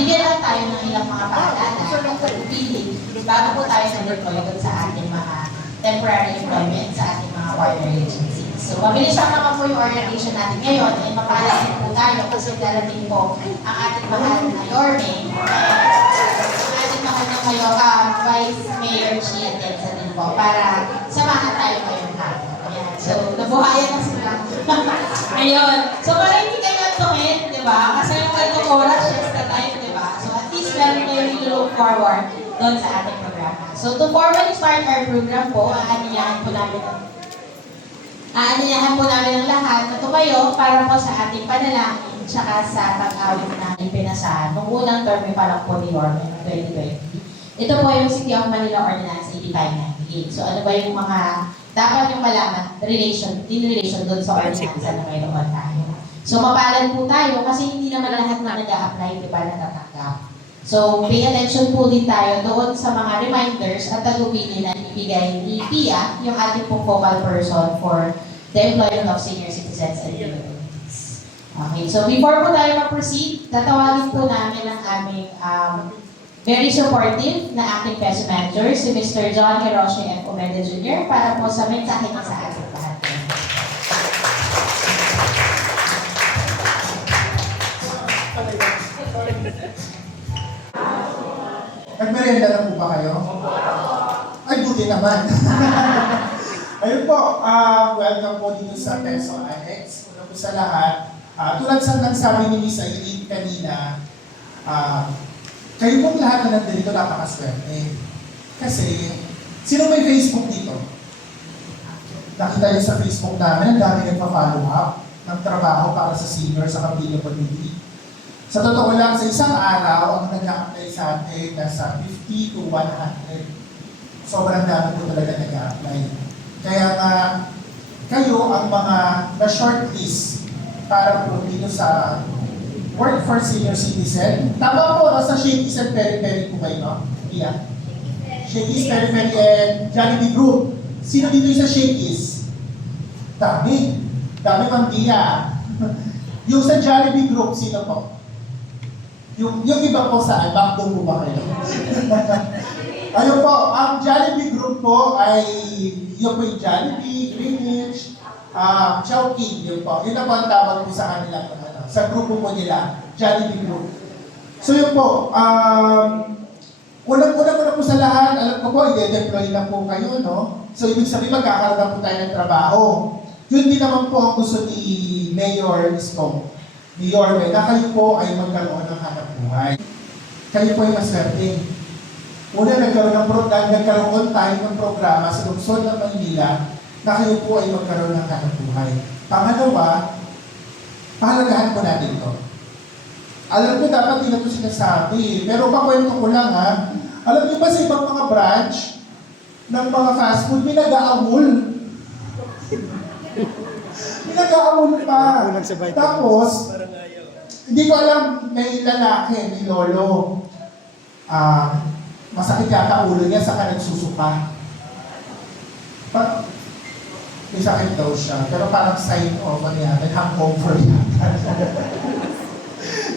bigyan lang tayo ng ilang mga paalala at pagpili bago po tayo nag-deploy doon sa ating mga temporary employment sa ating mga partner agencies. So, mabilis lang naman po yung orientation natin ngayon at mapaalala po tayo kasi darating po ang ating mahal na Yorme ang ating mahal na Vice Mayor Chi Atienza din po para samahan tayo ngayong hapon. So, nabuhayan na sila. Ayun. So, para hindi kayo antukin, di ba? Kasi yung ganitong oras, just the time, di ba? So, at least meron kayo look forward doon sa ating programa. So, to formally start our program po, aanyayahan po namin ang lahat na tumayo para po sa ating panalangin tsaka sa pag-awit na ipinasahan nung unang term pa lang po ni Yorme ng 2020. Ito po yung City of Manila Ordinance 8598. So, ano ba yung mga dapat yung malaman, in relation doon sa ordinance na mayroon tayo. So, mapalad po tayo kasi hindi naman lahat na nag-a-apply, di ba, natatanggap. So, pay attention po din tayo doon sa mga reminders at tagubilin na ibigay ni PIA, yung ating pong focal person for the employment of senior citizens and communities. Okay, so before po tayo mag-proceed, tatawagin po namin ang aming very supportive na acting PES manager, si Mr. John Hiroshi F. Omeda Jr. para po sa mensahe niya sa ating lahat. Nagmerienda na po ba kayo? Ay, buti naman. Ayun po, welcome po dito sa Peso Annex. Una po sa lahat, tulad sa nagsabi ni Miss Aileen kanina, kayo pong lahat na nandito napakaswerte. Kasi, sino may Facebook dito? Nakita nyo sa Facebook namin, ang dami nagpa-follow up ng trabaho para sa senior sa Kapilya Community. Sa totoo lang, sa isang araw, ang nag-a-apply sa atin, nasa 50 to 100. Sobrang dami po talaga nag-a-apply. Kaya nga, kayo ang mga na-shortlist para po dito sa Work for Senior Citizen. Tama po, no? Sa Shakey's and Peri-Peri po kayo, no? Yeah. Shakey's, Peri-Peri, and Jollibee Group. Sino dito yung sa Shakey's? Dami. Dami pang Dia. Yung sa Jollibee Group, sino po? Yung iba po saan? Backdoor po ba kayo? Ayun po, ang Jollibee Group po ay yung po yung Jollibee, Greenwich, Chowking, yun po. Yun na po ang tawag po sa kanila. Sa grupo po nila, Jollibee Group. So yun po, unang-una po sa lahat, alam ko po, i-deploy na po kayo, no? So ibig sabihin, magkakaroon na po tayo ng trabaho. Yun din naman po ang gusto ni Mayor Isko, ni Yorme, na kayo po ay magkaroon ng hanap buhay. Kayo po ay maswerte. Una, nagkaroon tayo ng programa sa lungsod ng Maynila na kayo po ay magkaroon ng hanap buhay. Pangalawa, pahalagahan po natin ito. Alam ko dapat hindi na ito sinasabi, pero pakwento ko lang ha. Alam niyo ba sa ibang mga branch ng mga fast food, may nag-aamul. May nag-aamul pa. Tapos, hindi ko alam, may lalaki, may lolo. Masakit yata ulo niya, saka nagsusuka. May sakit daw siya, pero parang sign of niya, may hangover yata.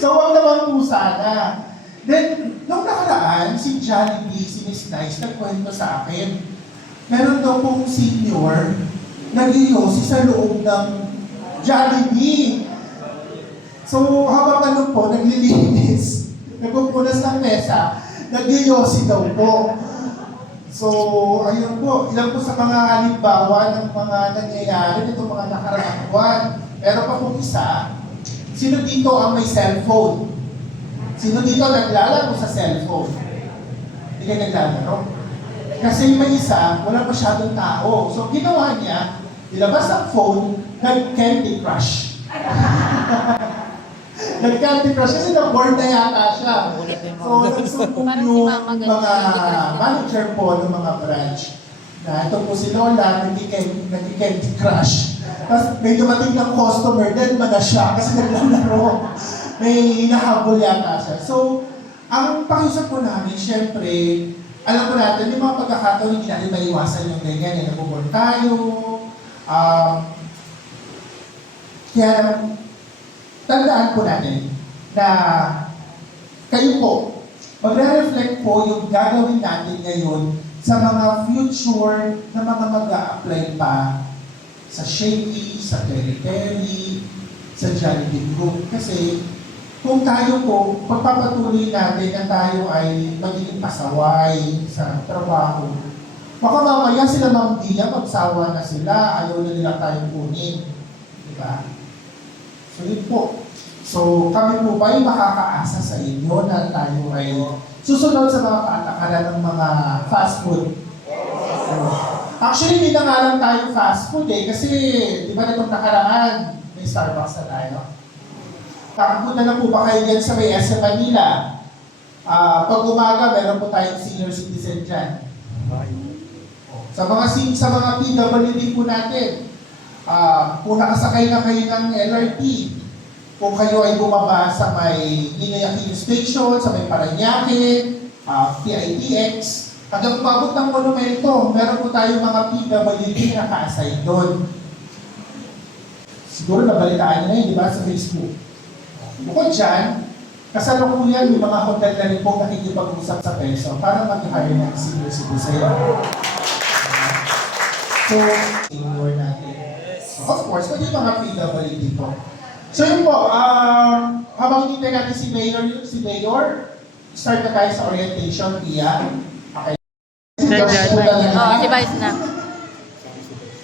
So, wag naman po sana. Then, nung nakaraan, si Jollibee, si Miss Nice, nagkwento sa akin. Meron daw pong senior, nag-iyosi sa loob ng Jollibee. So, habang ano po, naglilinis, nagpupunas ng mesa, nag-iyosi daw po. So, ayun po, ilan po sa mga halimbawa ng mga nangyayari nitong mga nakaraang buwan. Pero pa po isa, sino dito ang may cellphone? Sino dito naglalaro sa cellphone? Hindi kayo naglalaro? Kasi may isa, wala masyadong tao. So, ginawa niya, ilabas ang phone, nag-Candy Crush. Nag-Candy Crush kasi na-board na yata siya. So, nagsumpong yung mga manager po ng mga branch na ito po si Lola, nag-Candy Crush. Tapos may dumating ng customer, then mga siya kasi naglalaro. May hinahabol yata siya. So, ang pakiusap po namin, syempre, alam po natin, yung mga pagkakataon, hindi natin maiwasan yung ganyan, yung nabubor tayo. Kaya, tandaan po natin na kayo po, magre-reflect po yung gagawin natin ngayon sa mga future na mga mag-a-apply pa sa Shakey, sa Peri-Peri, sa Jollibee Group. Kasi kung tayo po, pagpapatuloy natin na tayo ay magiging pasaway sa trabaho, baka mamaya sila Ma'am Dia, magsawa na sila, ayaw na nila tayong kunin. Diba? So yun po. So kami po ba ay makakaasa sa inyo na tayo ay susunod sa mga patakaran ng mga fast food? Actually, hindi na nga lang tayo fast food kasi di ba nitong nakaraan, may Starbucks na tayo. Nakapunta na po ba kayo dyan sa may SM Manila? Pag umaga, meron po tayong senior citizen dyan. Sa mga PWD po natin, kung nakasakay na kayo ng LRT, kung kayo ay bumaba sa may Ninoy Station, sa may Parañaque, PITX, hanggang umabot ng monumento, meron po tayong mga PWD na naka-assign doon. Siguro nabalitaan nyo na yun, di ba, sa Facebook. Bukod dyan, kasalukuyan may mga hotel na rin po nakikipag-usap sa peso para mag-hire ng senior citizen. So, senior natin. Of course, pwede yung mga PWD po. So yun po, habang hinintay natin si Mayor, start na tayo sa orientation, Pia. Okay. Si Vice na.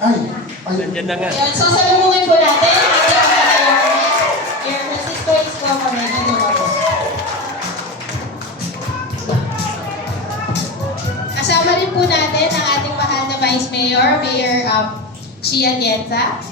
Ay. Nandiyan na nga. Ayan, so salubungin po natin ang ating mga airlines. Air Francisco Isco Moreno Lumabos. Kasama rin po natin ang ating mahal na Vice Mayor, Mayor Chia Nienza.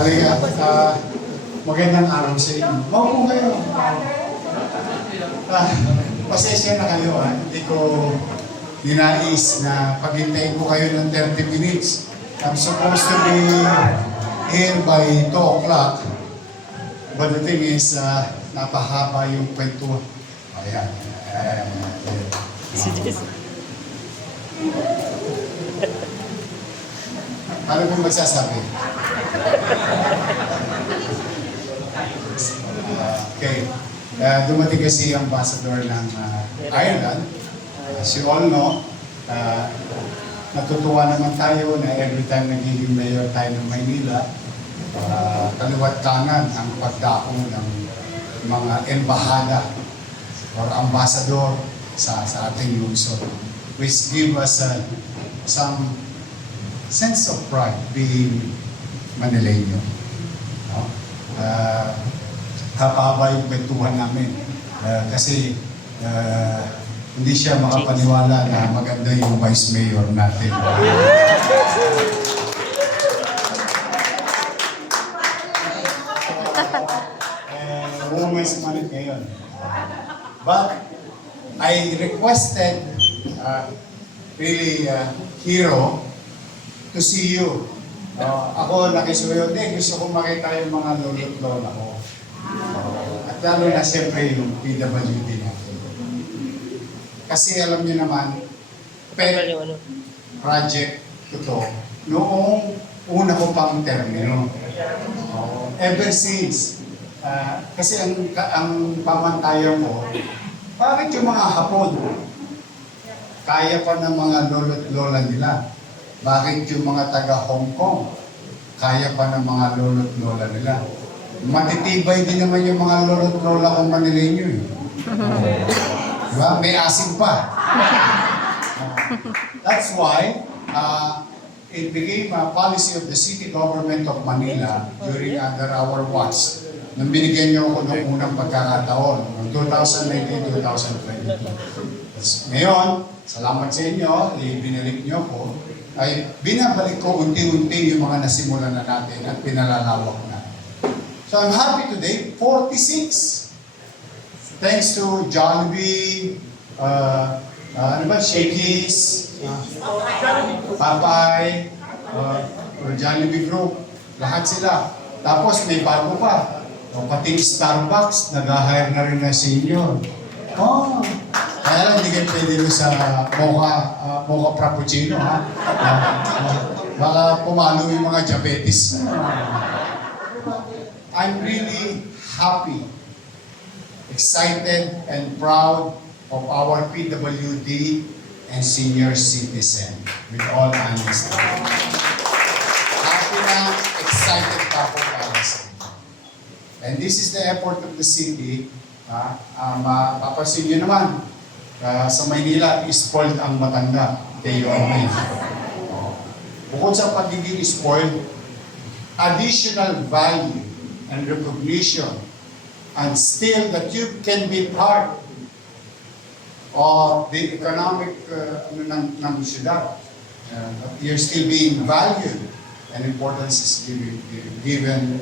Talaga, magandang araw sa inyo. Maupo kayo. Pasensya na kayo hindi ko dinais na paghintayin ko kayo ng 30 minutes. I'm supposed to be here by 2 o'clock. But the thing is, napahaba yung kwentuhan. Ayan. Si Jess. Ano kung magsasabi? Okay. Dumating kasi ang ambassador ng Ireland. As you all know, natutuwa naman tayo na every time nagiging mayor tayo ng Maynila, kaliwat kanan ang pagdako ng mga embahada or ambassador sa ating lungsod, which give us some sense of pride being Manileño. No? Haba yung kwentuhan namin kasi hindi siya makapaniwala na maganda yung vice mayor natin. Women's Month ngayon. But I requested really Hero to see you. Ako nakisuyo din, gusto kong makita yung mga lolo't lola ko. At lalo na siyempre yung PWD natin. Kasi alam niyo naman, pet project ko to, noong una ko pang termino. Ever since, kasi ang pamantayan ko, bakit yung mga Hapon, kaya pa ng mga lolo't lola nila? Bakit yung mga taga Hong Kong, kaya pa ng mga lolo't lola nila? Matitibay din naman yung mga lolo't lola kong Manileño eh. Diba? May asim pa. That's why it became a policy of the city government of Manila during under our watch. Nang binigyan niyo ako ng unang pagkakataon, noong 2019-2022. Ngayon, salamat sa inyo, binalik niyo ko, ay binabalik ko unti-unti yung mga nasimulan na natin at pinalalawak na. So I'm happy today, 46. Thanks to Jollibee, Shakey's, Popeye, or Jollibee Group, lahat sila. Tapos may bago pa, O pati Starbucks, nag-hire na rin na senior. Oh, kaya lang hindi kayo pwede rin sa mocha frappuccino, ha? Baka pumalo yung mga diabetes. I'm really happy, excited, and proud of our PWD and senior citizen with all honesty. Happy na, excited pa ako para sa inyo. And this is the effort of the city. Mapapansin nyo naman, sa Maynila, spoiled ang matanda. Kayo ang bukod sa pagiging spoiled, additional value and recognition and still that you can be part of the economic ng syudad. You're still being valued and importance is being given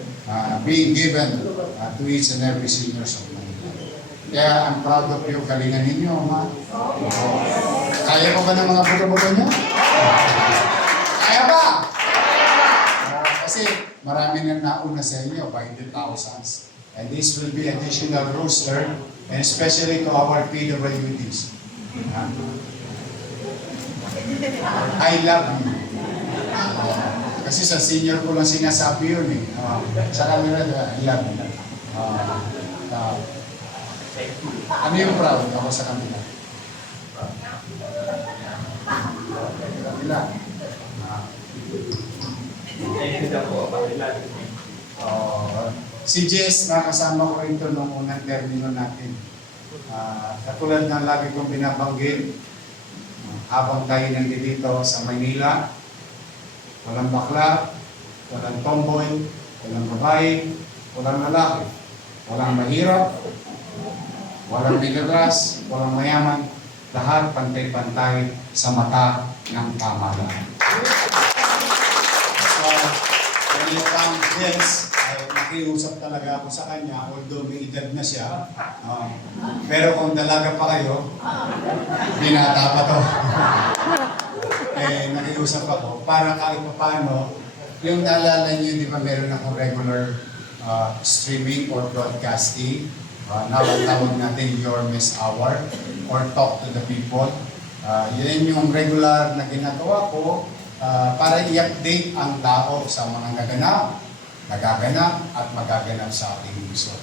to each and every senior of Manila. Kaya I'm proud of you, galingan ninyo, ma. Kaya ko ba ng mga buto-buto nyo? Kaya ba? Kasi marami na nauna sa inyo by the thousands. And this will be additional roster, and especially to our PWDs. I love you. Kasi sa senior ko lang sinasabi yun eh. Sa camera, I love you. Ano yung proud ako sa kanila? Kanila. Si Jess, nakasama ko rin ito nung unang termino natin. Katulad ng lagi kong binabanggit, habang tayo nandito sa Maynila, walang bakla, walang tomboy, walang babae, walang lalaki, walang mahirap, walang middle class, walang mayaman, lahat pantay-pantay sa mata ng pamahalaan. So, when it comes this, ay nakiusap talaga ako sa kanya, although may edad na siya. Pero kung dalaga pa kayo, binata pa to. Nakiusap ako para kahit paano, yung naalala niyo, di ba meron akong regular streaming or broadcasting. Now ang tawag natin Your Miss Hour or Talk to the People. Yun yung regular na ginagawa ko para i-update ang tao sa mga nagaganap at magaganap sa ating lungsod.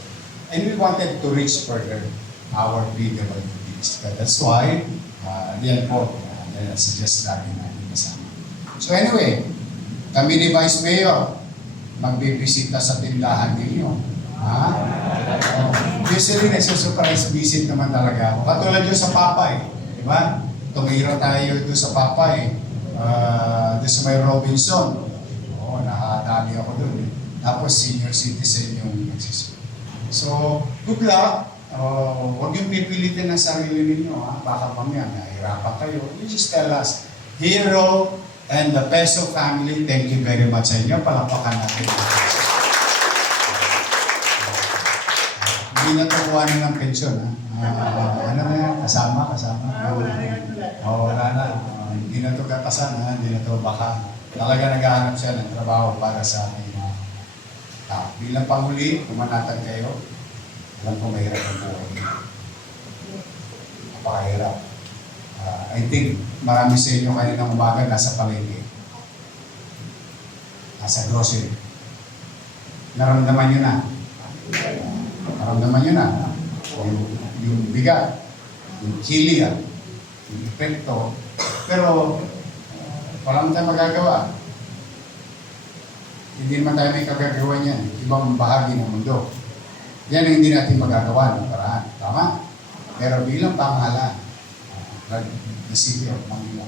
And we wanted to reach further our PWDs. That's why, yan po, suggest natin natin kasama. So anyway, kami ni Vice Mayor, magbibisita sa tindahan ninyo. Usually, nagsusurprise visit naman talaga ako. Katulad yun sa Papay. Di ba? Tumira tayo doon sa Papay. Doon sa may Robinson. Oo, nakadami ako doon. Tapos senior citizen yung nagsisunod. So, good luck. Huwag yung pipilitin ng sarili ninyo. Baka mamaya nahirapan kayo. You just tell us, Hero and the Peso family, thank you very much sa inyo. Palapakan natin. Hindi na ito kuhanin ng pensyon. Ano na yan? Kasama? Wala na. Hindi na ito katasan. Hindi na ito baka. Talaga naghahanap siya ng trabaho para sa ating tao. Bilang panghuli, kumanatag kayo. Alam ko mahirap ang buhay. Napakahirap. I think marami sa inyo kaninang umaga nasa palengke. Nasa grocery. Naramdaman nyo na. Naramdaman nyo na. Yung bigat, yung chili, yung epekto. Pero wala naman tayo magagawa. Hindi naman tayo may kagagawa niyan. Ibang bahagi ng mundo. Yan ang hindi natin magagawa ng paraan. Tama? Pero bilang pamahalaan, the city of Manila,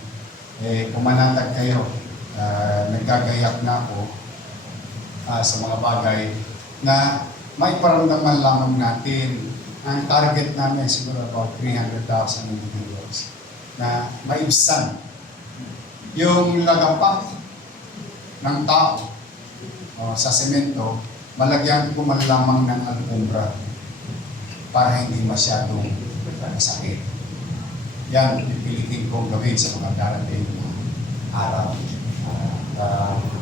pumanatag kayo, nagkagayak na ako sa mga bagay na may paramdaman lamang natin. Ang target namin siguro about 300,000 individuals na maibsan yung lagapak ng tao sa semento, malagyan ko man lamang ng alfombra para hindi masyadong masakit. Yan, pipilitin kong gawin sa mga darating na araw.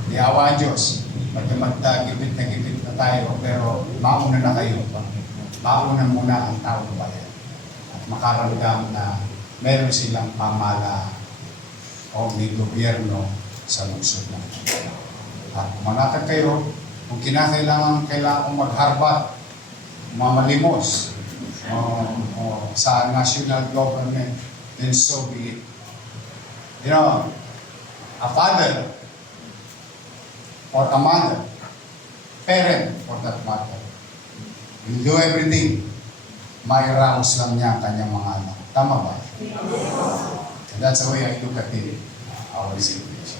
Diawa ang Diyos, Magkagipit na gipit na tayo, pero mauna na kayo. Mauna muna ang taong bayan. At makaramdam na meron silang pamala o may gobyerno sa lungsod na. At manatag kayo, kung kailangan kong magharbat, mamalimos o sa national government, then so be it. You know, a father or a mother, parent for that matter, will do everything. Mairaos lang niya ang kanyang mga anak. Tama ba? And that's the way I look at it, our situation.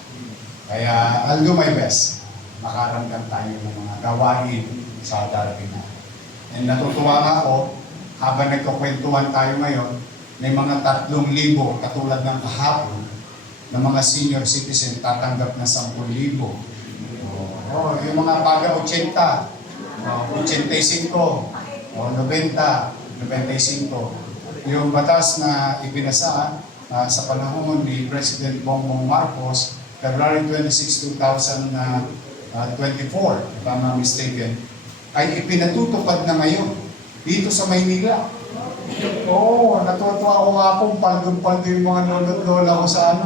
Kaya I'll do my best. Makaramdam tayo ng mga gawain sa darating na. And natutuwa nga ako, habang nagkukwentuhan tayo ngayon, may mga 3,000 katulad ng kahapon na mga senior citizen tatanggap na 10,000. Yung mga paga 80, 85, 90, 95. Yung batas na ibinasa sa panahon ni President Bongbong Marcos, February 26, 2024, if I'm not mistaken, ay ipinatutupad na ngayon dito sa Maynila. Natutuwa ako nga po, paldo yung mga lolo-lola ko sa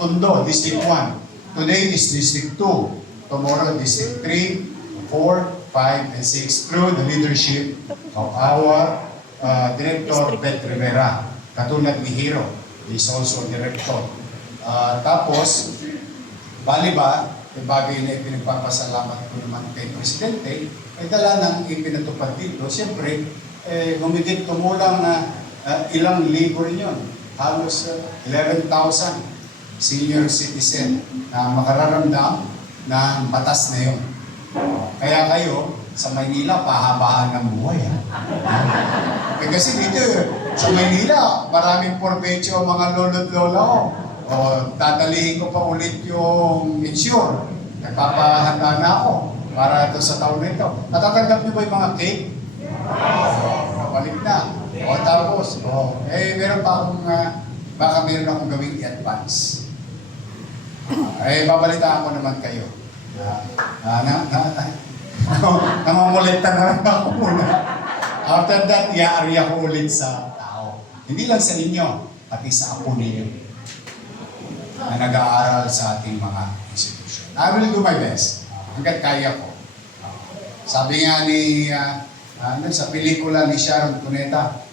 Tondo, District 1. Today is District 2. Tomorrow, District 3, 4, 5, and 6 through the leadership of our Director Bet Rivera. Katulad ni Hiro, he is also Director. Tapos, bali ba, yung bagay na ipinagpapasalamat ko naman kay Presidente, ay dala nang ipinatupad dito. Siyempre, humigit kumulang na ilang libo rin yun. Halos 11,000 senior citizen na makararamdam ng batas na yun. Kaya kayo, sa Maynila, pahabahan ng buhay. Kasi dito, sa Maynila, maraming porbetsyo ang mga lolo't lola ko. Dadalihin ko pa ulit yung insure. Nagpapahanda na ako para ito sa taon na ito. Natatanggap niyo ba yung mga cake? Balik na. Tapos, meron pa akong, baka meron akong gawing i-advance. Babalitaan ko naman kayo. Namamulita na lang ako muna. After that, i-aari ako ulit sa tao. Hindi lang sa inyo, pati sa apo ninyo na nag-aaral sa ating mga institusyon. I will do my best. Hanggat kaya ko. Sabi nga ni, sa pelikula ni Sharon Cuneta,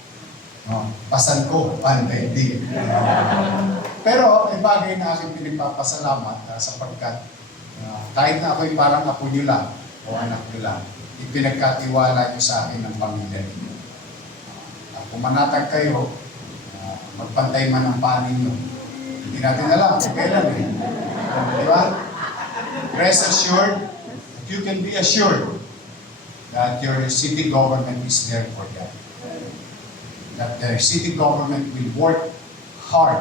pasan ko, pandaigdig. Pero, bagay na aking pinagpapasalamat sapagkat kahit na ako'y parang apo nyo lang o anak nyo lang, ipinagkatiwala nyo sa akin ng pamilya ninyo. Kung manatag kayo, magpantay man ang panin nyo. Hindi natin alam kung kailan Di ba? Rest assured, you can be assured that your city government is there for them. That the city government will work hard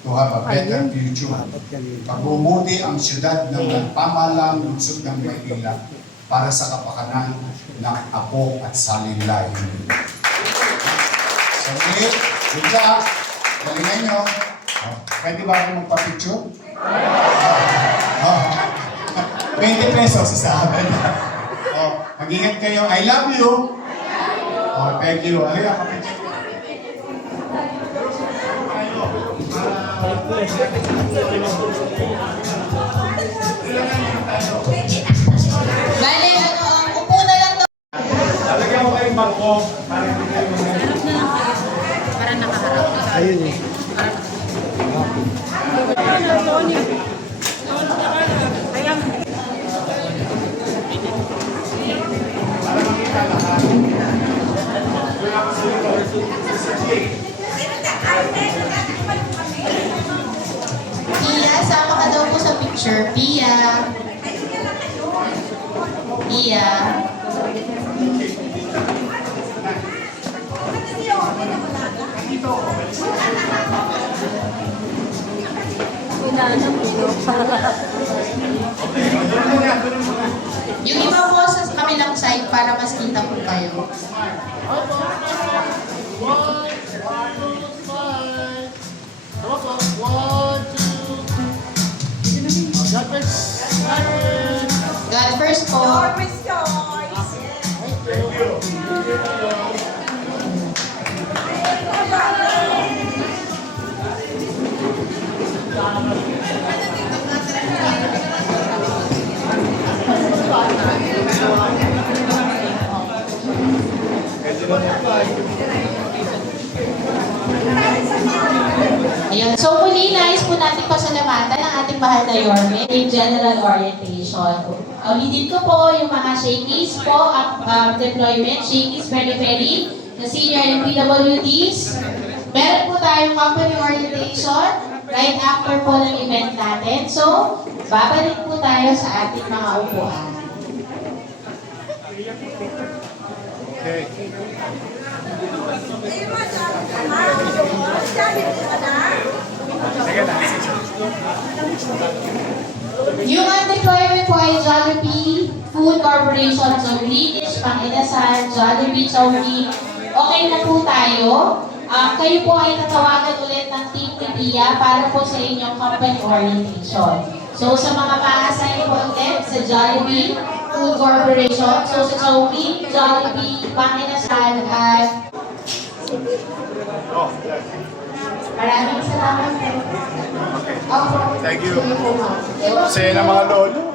to have a better future. Pagbumuti ang siyudad ng pamahalang lungsod ng Maynila para sa kapakanan ng apo at salinlayan. So, good luck. Galingan nyo. Pwede ba akong magpa-picture? 20 pesos isa akin. Mag-ingat kayo. I love you. Thank you. Halika, pa-picture. Bale, upo na lang to. Talagyan mo kayong bangko para hindi kayo Para nakaharap. Ayun eh. Pia, sama ka daw po sa picture. Pia. Pia. Yung iba po sa kabilang side para mas kita po kayo. One, two. first po. Ayun. So muli, nais po natin pasalamatan ang ating mahal na Yorme in general orientation. Ulitin ko po yung mga shakies po, deployment, shakies periphery, na senior and PWDs. Meron po tayong company orientation right after po ng event natin. So, babalik po tayo sa ating mga upuan. Okay. Yung deployment po ay Jollibee Food Corporation, so British, Panginasan, Jollibee, Chowking. Okay na po tayo. Kayo po ay tatawagan ulit ng Team Pia para po sa inyong company orientation. So sa mga pa-assign po ulit sa Jollibee Food Corporation, so sa Chowking, Jollibee, Panginasan, at maraming salamat po. Okay. Thank you. Saya ng mga lolo.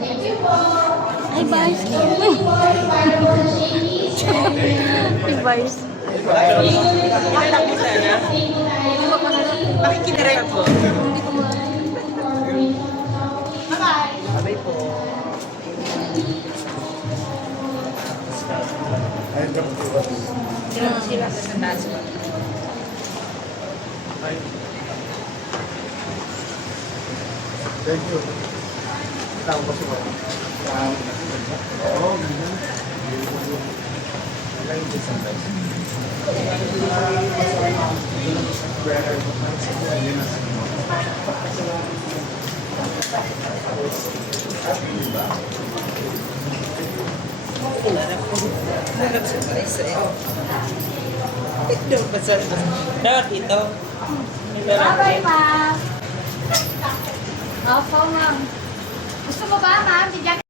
Thank you po. Ay, bars. So, muli po ay para po sa Shakey's. Ay, bars. Makikinirect po. Bye-bye. Bye po. Sila sa taas mo. Thank you. Tama po siya. Oo, ganyan. Nakakita. Bye-bye, ma'am. Opo, ma'am. Gusto mo ba, ma'am? Bigyan